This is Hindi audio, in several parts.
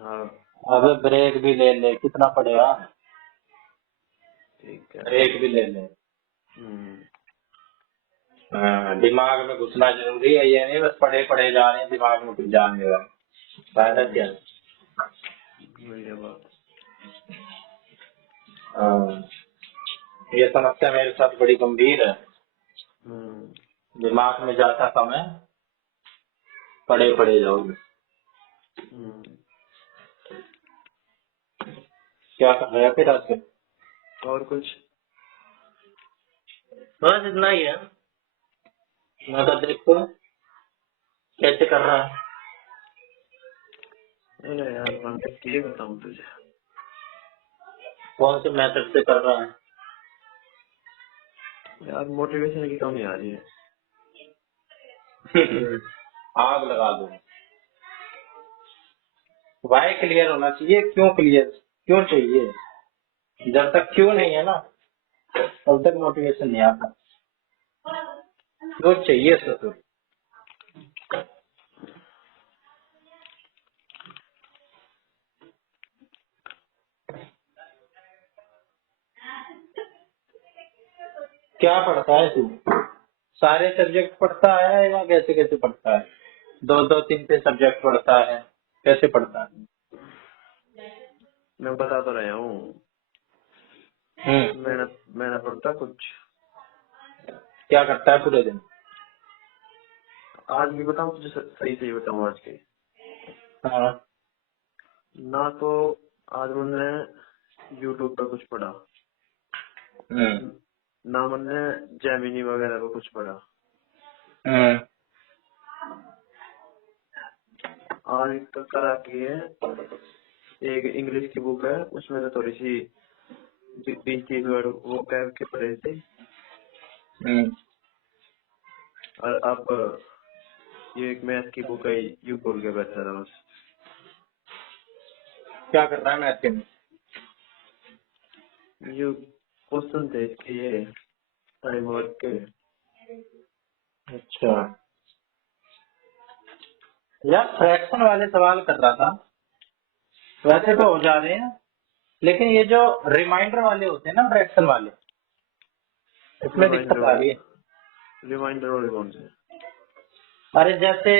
हाँ अबे ब्रेक भी ले ले, कितना पड़ेगा? ठीक है। ब्रेक भी ले ले। हम्म। हाँ, दिमाग में घुसना जरूरी है, ये नहीं बस पढ़े पढ़े जा रहे हैं दिमाग में घुस जाने का फायदा क्या है? वही है बात। हाँ, ये समस्या मेरे साथ बड़ी गंभीर है। हम्म। दिमाग में जाता समय पढ़े पढ़े जाओगे। हम्म। क्या कर रहा है फिर आज से? और कुछ? बस इतना ही है। मैं तो देखो कैसे कर रहा है। अरे यार मैं ये बताऊँ तुझे। कौन से मेथड से कर रहा है? यार मोटिवेशन की कमी आ रही है। आग लगा दो। वाई क्लियर होना चाहिए, क्यों क्लियर, क्यों चाहिए। जब तक क्यों नहीं है ना तब तक मोटिवेशन नहीं आता। क्यों चाहिए तो। क्या पढ़ता है तू? सारे सब्जेक्ट पढ़ता है या कैसे कैसे पढ़ता है? दो दो तीन तीन सब्जेक्ट पढ़ता है, कैसे पढ़ता है? मैं बता तो रहा हूँ। हम्म। मेहनत मेहनत पड़ता कुछ। क्या करता है पूरे दिन? आज भी बताऊँ तुझे, सही सही बताऊँ आज के। हाँ। ना तो आज मैंने यूट्यूब पर कुछ पढ़ा, हम्म। ना मैंने जेमिनी वगैरह पर कुछ पढ़ा। हम्म। आज तक करा की है, एक इंग्लिश की बुक है, उसमें से थोड़ी सी 20-30 वर्ड वो कह के पढ़े थे। हम्म। और अब ये एक मैथ की बुक है, यू बोल के बैठा था बस। क्या कर रहा है मैथ के में? यू क्वेश्चन थे इसके, ये टाइम वर्क के। अच्छा, यार फ्रैक्शन वाले सवाल कर रहा था। वैसे तो हो जा रहे हैं, लेकिन ये जो रिमाइंडर वाले होते हैं ना, फ्रैक्शन वाले, इसमें रिमाइंडर दिक्कत आ रही है। वाले, रिमाइंडर वाले कौन से? अरे जैसे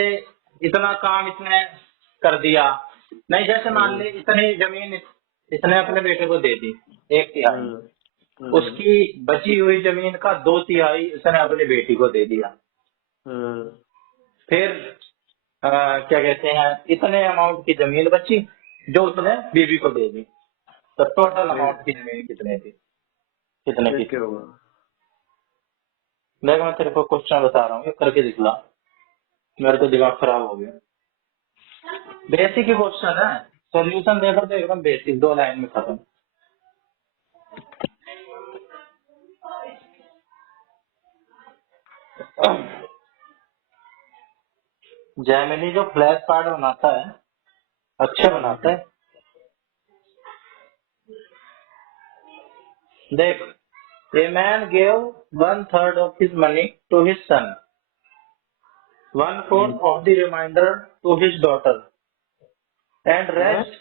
इतना काम इसने कर दिया, नहीं जैसे मान ले इतनी जमीन इसने अपने बेटे को दे दी, एक तिहाई। हम्म। हम्म। उसकी बची हुई जमीन का दो तिहाई उसने अपनी बेटी को दे दिया। हम्म। फिर क्या कहते हैं, इतने अमाउंट की जमीन बची जो उसने बीवी को दे दी। तो टोटल फिर अमाउंट की जमीन कितने थी, कितने फिर की क्या थी? होगा? देख मैं तेरे को क्वेश्चन बता रहा हूँ, ये करके दिखला। मेरे तो दिमाग खराब हो गया। बेसिक ही क्वेश्चन है, सॉल्यूशन देखो तो एकदम बेसिक, 2 लाइन में खत्म। जैमिनी जो फ्लैश कार्ड बनाता है, अच्छे बनाता है। देख, a man gave 1/3 of his money to his son, 1/4 of the remainder to his daughter, and हैं? रेस्ट।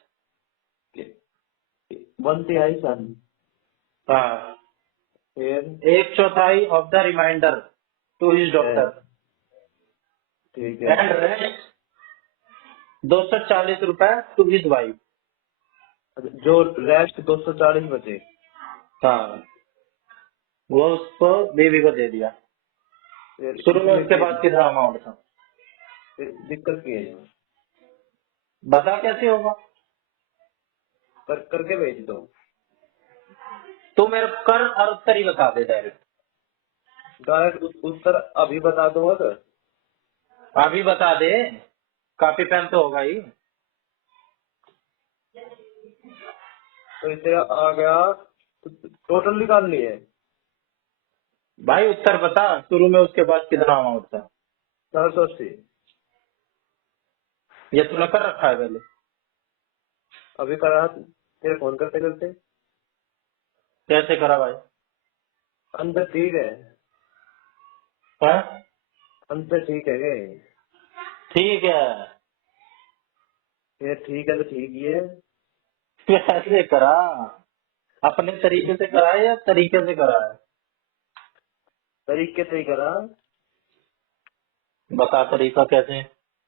1/3 सन। हाँ, फिर 1/4 of the remainder to his है, डॉटर, ठीक है। एंड रेस्ट 240 रुपए टू हिज वाइफ। जो रेस्ट 240 बचे। हाँ, वो उसको बीवी को दे दिया। फिर शुरू में इसमें उसके क्या पास कितना अमाउंट था? दिक्कत क्या है? बता कैसे होगा? करके भेज दो। तू मेरे को कर और उत्तर ही बता दे डायरेक्ट। डायरेक्ट उत्तर अभी बता दूंगा सर। अभी बता दे, कॉपी पेन तो होगा ही। तो इसे आ गया, टोटल निकालनी है। भाई उत्तर बता, शुरू में उसके पास कितना अमाउंट था? 480। ये तूने कर रखा है पहले? अभी करा तेरे फोन करते करते। कैसे करा भाई? अंदर ठीक है, हाँ? अंदर ठीक है। ठीक है। फिर ठीक है तो ठीक ही है। कैसे करा? अपने तरीके से करा है या तरीके से करा है? तरीके से ही करा। बता तरीका कैसे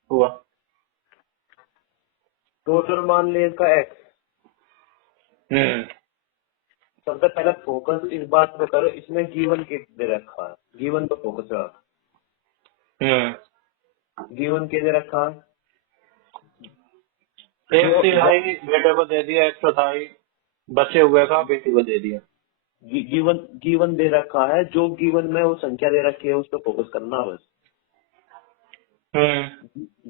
हुआ। टोटल मान ले इसका एक्स। हम्म सबसे पहले फोकस इस बात पे करो, इसमें गिवन के दे रखा है, गिवन पे फोकस रख। गिवन के दे रखा है, एक तिहाई बेटे को दे दिया, एक चौथाई बचे हुए का बेटी को दे दिया। गिवन गिवन दे रखा है, जो गिवन में वो संख्या दे रखी है उस पर फोकस करना है बस।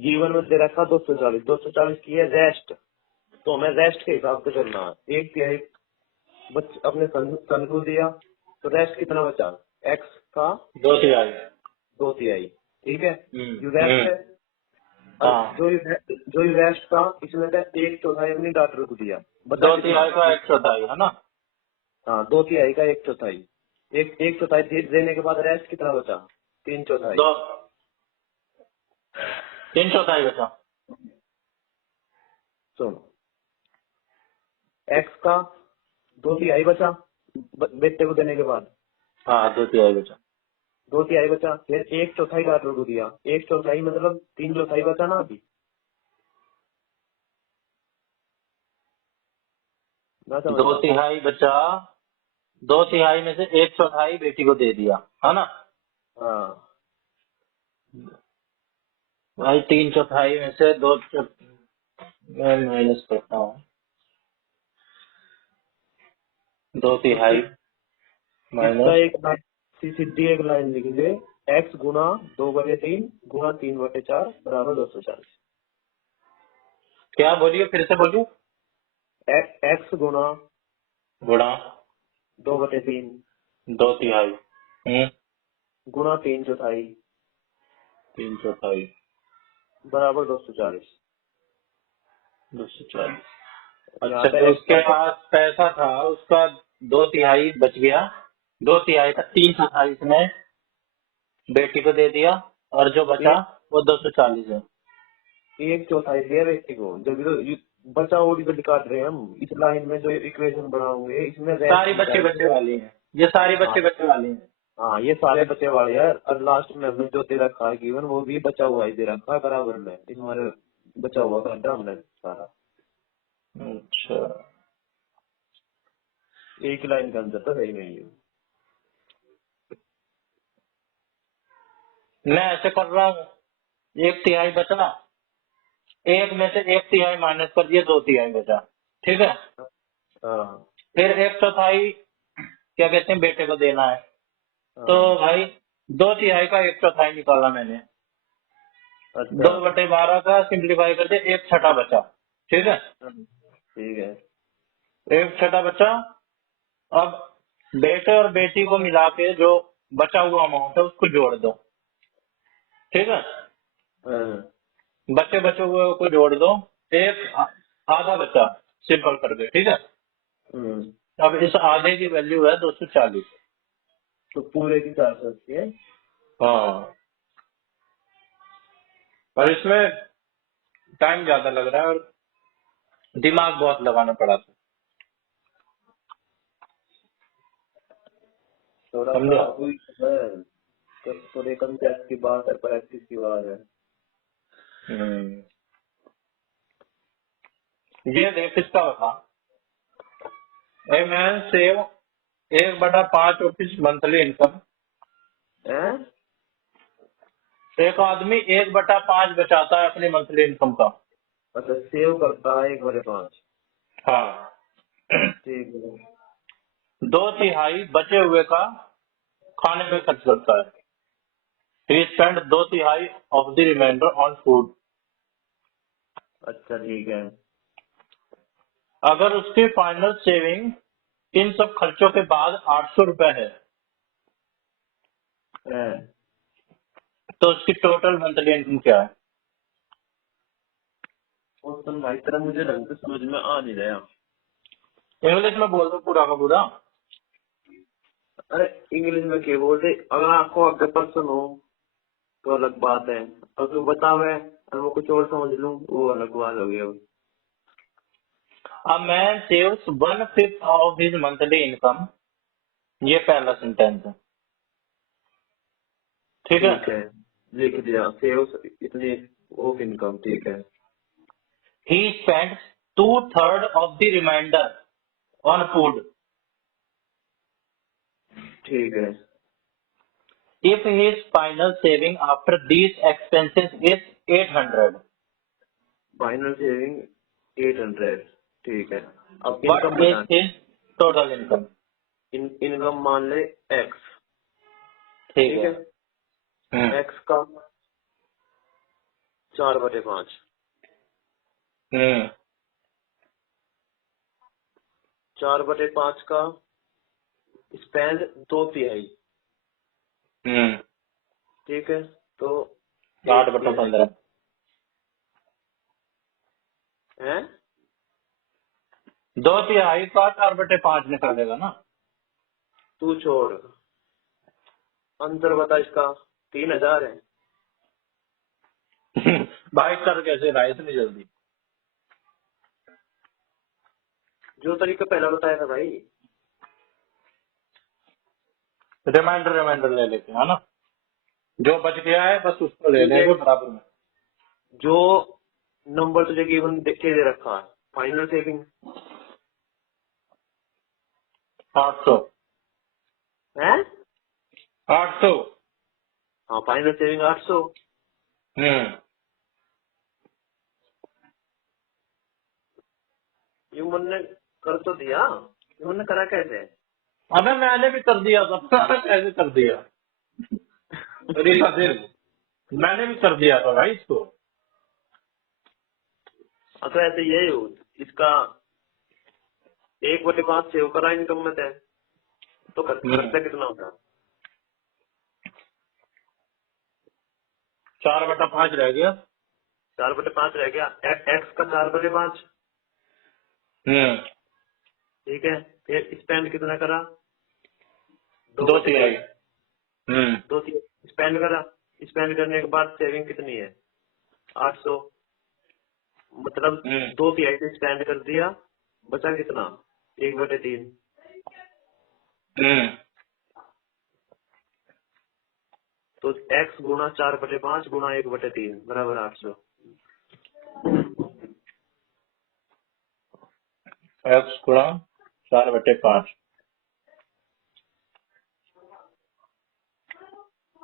गिवन में दे रखा 240, 240 की है रेस्ट, तो हमें रेस्ट के हिसाब से करना है। एक तिहाई अपने सन को दिया, तो रेस्ट कितना बचा, एक्स का 2 तिहाई। 2 तिहाई, ठीक है। जो रेस्ट हम्म है, हाँ, जो रेस्ट का इसमें से 1/4 अपनी डॉक्टर को दिया, 2 तिहाई का 1/4 है ना। हाँ 2 तिहाई का 1/4, 1/4 देने के बाद रेस्ट कितना बचा, 3/4। 3/4 बचा। सुनो, एक्स का 2 तिहाई बचा बेटे को देने के बाद, हाँ 2 तिहाई बचा। 2 तिहाई बचा, फिर 1/4 डॉक्टर को दिया, 1/4 मतलब 3/4 बचा ना अभी ना, समझ 2 तिहाई बचा, 2 तिहाई में से 1/4 बेटी को दे दिया है ना। हाँ भाई 3/4 में से मैं माइनस करता हूँ। 2 तिहाई इसका माइनस एक लाइन, सीधी एक लाइन लिखेंगे, एक्स गुना 2/3 गुना 3/4 बराबर 240। क्या बोलिए, फिर से बोलिए। एक्स गुना गुणा 2/3 2 तिहाई गुना 3/4 3/4 बराबर 240। 240। यहाँ अच्छा, पे तो एक्स उसके पास पैसा था, उसका 2 तिहाई बच गया। 2 तिहाई का 3/4 इसने बेटी को दे दिया, और जो बचा वो 240 है। 1/4 दिया व्यक्ति को, जब बचा और भी काट रहे हैं हम, इस लाइन में जो इक्वेशन बनाओगे इसमें सारी बच्चे बच्चे वाली है, ये सारी बच्चे बच्चे वाली है। हाँ ये सारे बचे वाले हैं, और लास्ट में हमने जो दे रखा है गिवन वो भी बचा हुआ ही दे रखा है बराबर में, इस हमारे बचा हुआ काटा हमने सारा। अच्छा, एक ही लाइन का अंतर था, सही नहीं है। मैं ऐसे कर रहा हूँ, 1 तिहाई बचा, एक में से 1 तिहाई माइनस कर दिया, 2 तिहाई बचा, ठीक है। हाँ फिर 1/4 क्या कहते हैं बेटे को देना है, तो हाँ, भाई 2 तिहाई का 1/4 निकाला मैंने। अच्छा 2/12 का सिंप्लीफाई कर दिया, 1/6 बचा, ठीक है। ठीक है। 1/6 बचा। अब बेटे और बेटी को मिला के जो बचा हुआ अमाउंट है उसको जोड़ दो, ठीक है। हाँ, बचे बचे हुए को जोड़ दो, आधा बचा, सिंपल कर दो, ठीक है। अब इस आधे की वैल्यू है 240। तो पूरे की 480 है। हाँ, और इसमें टाइम ज्यादा लग रहा है और दिमाग बहुत लगाना पड़ा था, थोड़ा सा समझा। हुई है, थोड़े कंसेप्ट की बात है, प्रैक्टिस की बात है। ये देख इसका बता, a man save 1/5 of his monthly income. हैं? एक आदमी 1/5 बचाता है अपनी मंथली इनकम का। अच्छा, सेव करता है 1/5। हाँ, ठीक है। 2 तिहाई बचे हुए का खाने पे खर्च करता है। He spent 2 तिहाई of the remainder on food. अच्छा ठीक है। अगर उसकी फाइनल सेविंग इन सब खर्चों के बाद 800 रुपए है, हैं? तो उसकी टोटल मंथली इनकम क्या है? और तुम भाई तरह मुझे ढंग से समझ में आ नहीं रहा। इंग्लिश में बोल दो पूरा का पूरा। अरे इंग्लिश में क्या बोलते, अगर आपको अगर पर्सन हो तो अलग बात है, और जो बता हुआ है और वो कुछ और समझ लूं वो अलग बात हो गई। A man saves 1/5 of his monthly income, ये पहला सेंटेंस है, ठीक है। ठीक है, लिख दिया। सेव्स इतनी ऑफ इनकम, ठीक है। He spends 2/3 of the remainder on food. ठीक है, If his final saving after these expenses is 800, final saving 800, ठीक है। अब what इनकम is बताना। his total income? इनकम मान ले एक्स, ठीक ठीक है। है। एक्स का 4/5, 4/5 का स्पेंड 2/3, ठीक है। तो 8/15 है, 2/3 का 4/5 निकालेगा ना। तू छोड़, अंतर बता इसका। 3000 है। भाई कर कैसे रहा है इतनी जल्दी? जो तरीका पहला बताया था भाई, रिमाइंडर ले लेते हैं, है ना, जो बच गया है बस उसको ले लेंगे बराबर में। जो नंबर तुझे गिवन के दे रखा है, फाइनल सेविंग 800 है। 800। हाँ, फाइनल सेविंग 800। ह्यूमन ने कर तो दिया, ह्यूमन ने करा कैसे? अबे मैंने भी कर दिया था। कैसे कर दिया? मैंने भी कर दिया था भाई इसको। तो ऐसे यही हो, इसका 1/5 सेव करा इनकम में थे, तो खर्चा कितना होता? 4/5 रह गया। 4/5 रह गया। एक्स का 4/5, ठीक है। फिर स्पेंड कितना करा? 2/3। 2/3 स्पेंड करा। स्पेंड करने के बाद सेविंग कितनी है? 800। मतलब 2/3 से स्पेंड कर दिया, बचा कितना? 1/3। तो x गुना 4/5 गुना 1/3 बराबर 800। एक्स गुणा 4/5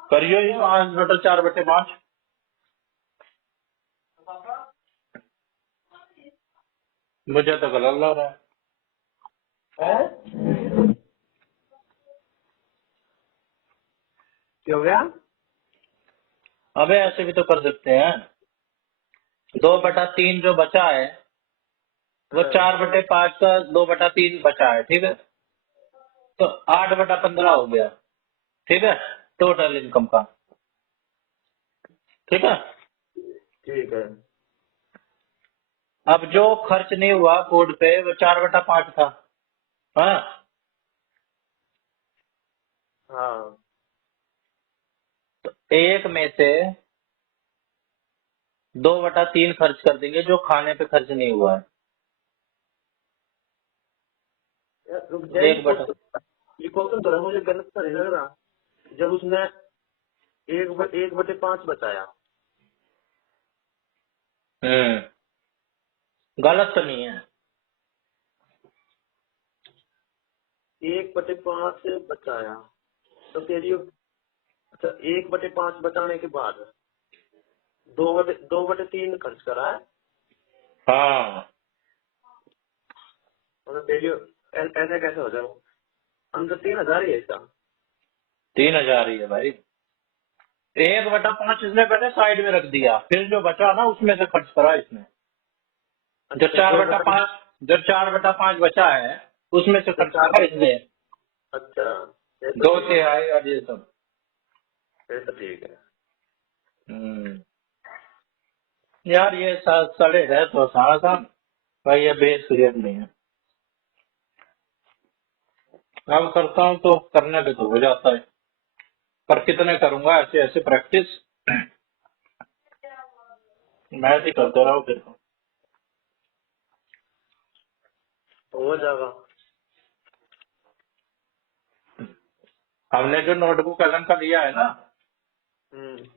करियो ये 8/4/5। मुझे तो गलत लग रहा है। क्या हो गया? अबे ऐसे भी तो कर सकते हैं। 2/3 जो बचा है वो 4/5 का 2/3 बचा है, ठीक है। तो 8/15 हो गया, ठीक है, टोटल इनकम का, ठीक है। ठीक है। अब जो खर्च नहीं हुआ फूड पे वो 4/5 था, हाँ। हाँ, तो एक में से 2/3 खर्च कर देंगे जो खाने पे खर्च नहीं हुआ है। यार रुक जाए, एक बटा ये क्वेश्चन थोड़ा मुझे गलत तो नहीं लग रहा। जब उसने 1/5 बताया, गलत तो नहीं है। 1/5 से बचाया, तो तेरी अच्छा 1/5 बचाने के बाद 2/3 खर्च करा है। हाँ, मतलब तेरी ऐसा कैसे हो जाए? अंदर 3000 ही है इसका। 3000 ही है भाई। 1/5 इसने पहले साइड में रख दिया, फिर जो बचा ना उसमें से खर्च करा इसने। जो 4/5 बचा है उसमें से खर्च करा इसने। अच्छा, 2/3 और ये सब। फिर तो ठीक है। यार ये सड़े है तो सारा काम भाई, ये बेस क्लियर नहीं है। काम करता हूँ तो करने पे तो हो जाता है, पर कितने करूंगा ऐसे ऐसे प्रैक्टिस। मैं भी करते रहा हूँ देखो। हो जाएगा। हमने जो नोटबुक कलम का लिया है ना, हम्म।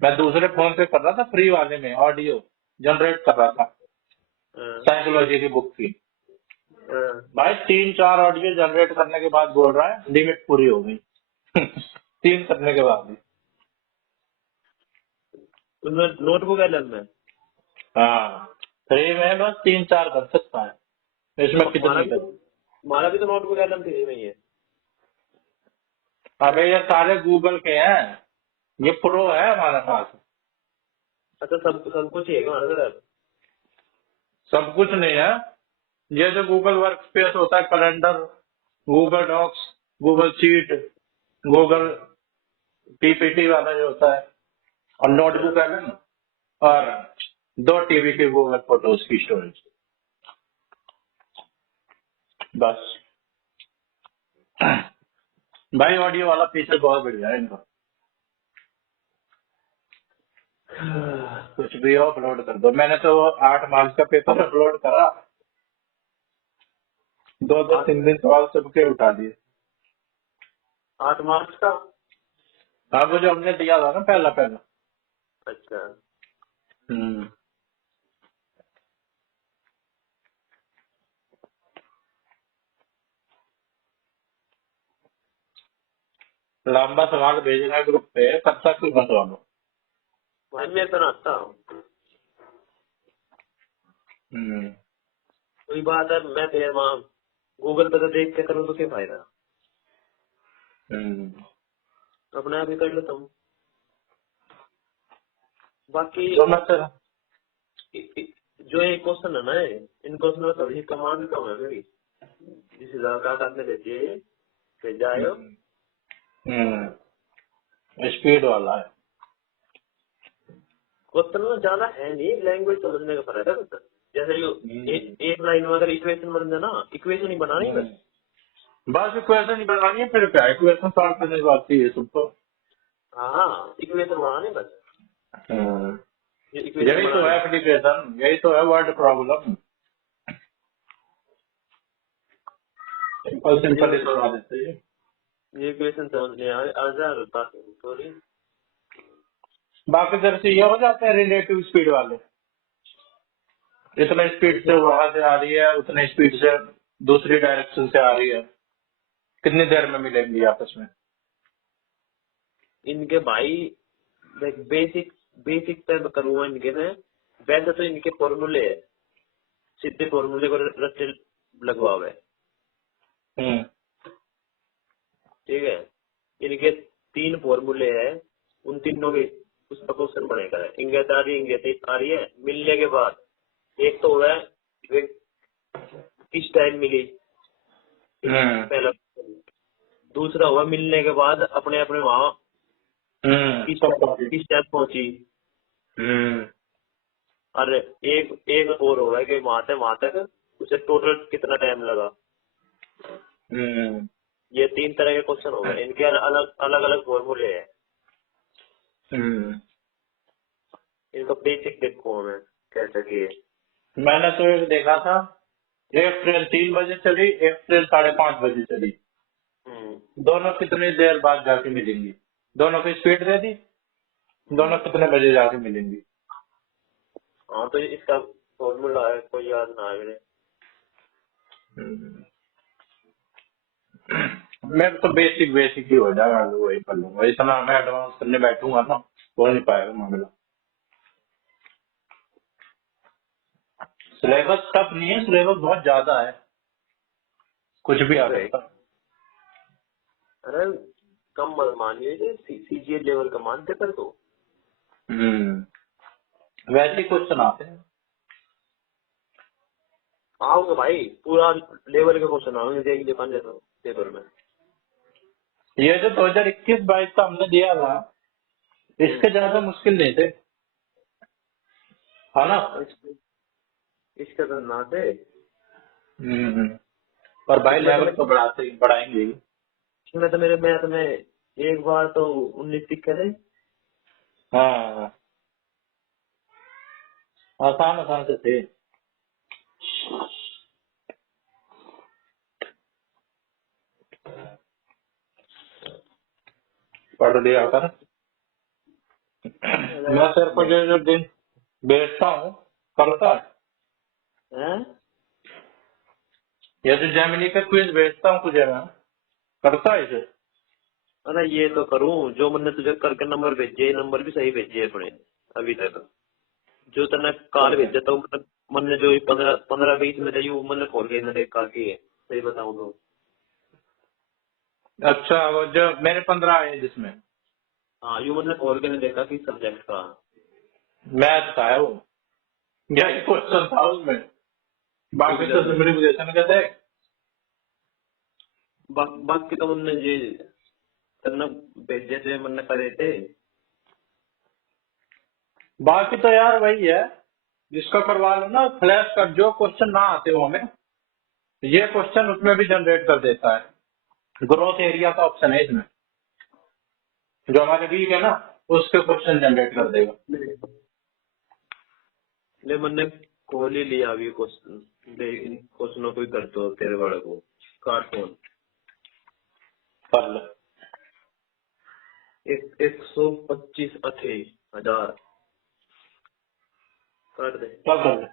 मैं दूसरे फोन से कर रहा था, फ्री वाले में ऑडियो जनरेट कर रहा था हाँ, साइकोलॉजी की बुक की। हाँ। भाई 3-4 ऑडियो जनरेट करने के बाद बोल रहा है लिमिट पूरी हो गई। 3 करने के बाद भी। उसमें नोटबुक एलएम में हाँ, फ्री में बस 3-4 कर सकता है, इसमें हमारा कितनी भी कर। तो हमारा भी तो नोटबुक एलएम फ्री में ही है। अबे ये सारे गूगल के हैं, ये प्रो है हमारे पास। अच्छा, सब सब कुछ ही है क्या हमारे तरफ? सब कुछ नहीं है, ये जो गूगल वर्क स्पेस होता है, calendar, Google Docs, Google sheet, Google PPT वाला जो होता है, और नोटबुक है ना, और 2 टीबी की गूगल फोटोज की स्टोरेज, बस। भाई ऑडियो वाला फीचर बहुत बढ़िया है इनका, कुछ भी अपलोड कर दो। मैंने तो 8 मार्क्स का पेपर अपलोड करा, 2-2 आठ 3 दिन सवाल सबके उठा दिए। 8 मार्च का। हाँ, वो जो हमने दिया था ना पहला पहला। अच्छा। हम्म। लंबा सवाल भेजना है ग्रुप पे, कब तक बनवा लो। भाई मैं तो नाता हम्म। कोई बात है, मैं तेरे वहाँ गूगल पे तो देख के करूँ तो क्या फायदा। हम्म। अपने आप ही कर लेता हूँ। बाकी तो मैं तेरा जो ये क्वेश्चन है ना, इन क्वेश्चन में थोड़ी कमांड कम है मेरी। जिस हिसाब का आपने भेजी है भेजा है, स्पीड वाला है। क्वेश्चन में ज्यादा है नहीं, लैंग्वेज समझने का फर्क है बस। जैसे जो हम्म। एक लाइन में अगर इक्वेशन बन जाए ना, इक्वेशन ही बनानी हम्म। बस। बस इक्वेशन ही बनानी है, फिर क्या इक्वेशन सॉल्व करने की बात है सबको। हाँ, इक्वेशन बनानी बस। हम्म। ये इक्वेशन यही तो बनानी है एप्लीकेशन, यही तो है वर्ड प्रॉब्लम, सिंपल ये सिंपल ही सॉल्व देते हैं। ये इक्वेशन समझने आ जा सॉरी। बाकी तरह से ये हो जाते हैं रिलेटिव स्पीड वाले, इतने स्पीड से वहां से आ रही है, उतने स्पीड से दूसरी डायरेक्शन से आ रही है, कितनी देर में मिलेंगी आपस में। इनके भाई देख, बेसिक बेसिक पे करूंगा इनके में। वैसे तो इनके फॉर्मूले है, सीधे फॉर्मूले को रट्टे लगवा हुए। हम्म। ठीक है, इनके 3 फॉर्मूले हैं, उन तीनों के उसका क्वेश्चन बनेगा। इंगेत आ रही है मिलने के बाद। एक तो हुआ है एक किस टाइम मिली, हम्म। पहला। दूसरा हुआ मिलने के बाद अपने अपने वहां सबको। किस टाइम पहुंची। हम्म। और एक एक और होगा कि वहां तक उसे टोटल कितना टाइम लगा। हम्म। ये 3 तरह के क्वेश्चन हो गए, इनके अलग अलग अलग फॉर्मूले हैं। हम्म। इनका बेसिक देखो हमें कैसे किए। मैंने तो एक देखा था, एक ट्रेन 3 बजे चली, एक ट्रेन 5:30 बजे चली, हम्म। दोनों कितनी देर बाद जाके मिलेंगी, दोनों की स्पीड दे दी, दोनों कितने बजे जाके मिलेंगी। हाँ, तो इसका फॉर्मूला है, कोई याद ना आए मेरे। हम्म। मैं तो बेसिक बेसिक ही हो जाएगा, तो वही कर लूंगा, इतना मैं एडवांस करने बैठूंगा ना हो नहीं पाएगा मामला। सिलेबस टफ नहीं है, सिलेबस बहुत ज्यादा है, कुछ भी ये आ तो है। सकता है। अरे कम मत मानिए, सीजीए लेवल का मानते पर तो। वैसे ही क्वेश्चन आते हैं। आओगे भाई, पूरा लेवल के क्वेश्चन आओगे, देख ले पान पेपर में। ये जो 2021-22 का हमने दिया था, इसके हम्म। ज्यादा मुश्किल नहीं थे, है ना। इसका तो ना थे। हम्म। और भाई इसमें तो लेवल मैं तो बढ़ाएंगे ही। इसमें तो मेरे मैथ में एक बार तो 19 दिक्कत है। हाँ, आसान आसान से थे। पढ़ लिया कर। मैं तेरे को जो दिन भेजता हूँ करता है। हैं? ये जो जेमिनी का क्विज भेजता हूँ तुझे मैं, करता है इसे। अरे ये तो करूँ जो मैंने तुझे करके नंबर भेजे, नंबर भी सही भेजे अपने अभी तक। जो तने काल भेजा था मतलब मैंने जो 15-20 में जो मैंने खोल के मैंने देखा कि है, सही बताऊँ तो। अच्छा, वो जो मेरे 15 आए जिसमें हाँ यू मैंने खोल के नहीं देखा कि सब्जेक्ट का। मैथ का है वो, यही क्वेश्चन था उसमें। बाकी तो सिविलाइजेशन के थे। बाकी तो मैंने ये तने भेजे थे मैंने करे थे। बाकी तो यार वही है, जिसका करवा लो ना फ्लैश कर, जो क्वेश्चन ना आते हो हमें, ये क्वेश्चन उसमें भी जनरेट कर देता है। ग्रोथ एरिया का ऑप्शन है इसमें, जो हमारे वीक है ना उसके क्वेश्चन जनरेट कर देगा। ले मैंने खोल ही लिया अभी क्वेश्चन, इन क्वेश्चनों को ही कर दो तेरे बड़े को कार्ड फोन। कर ले। 125 80,000 कर दे। कर ले।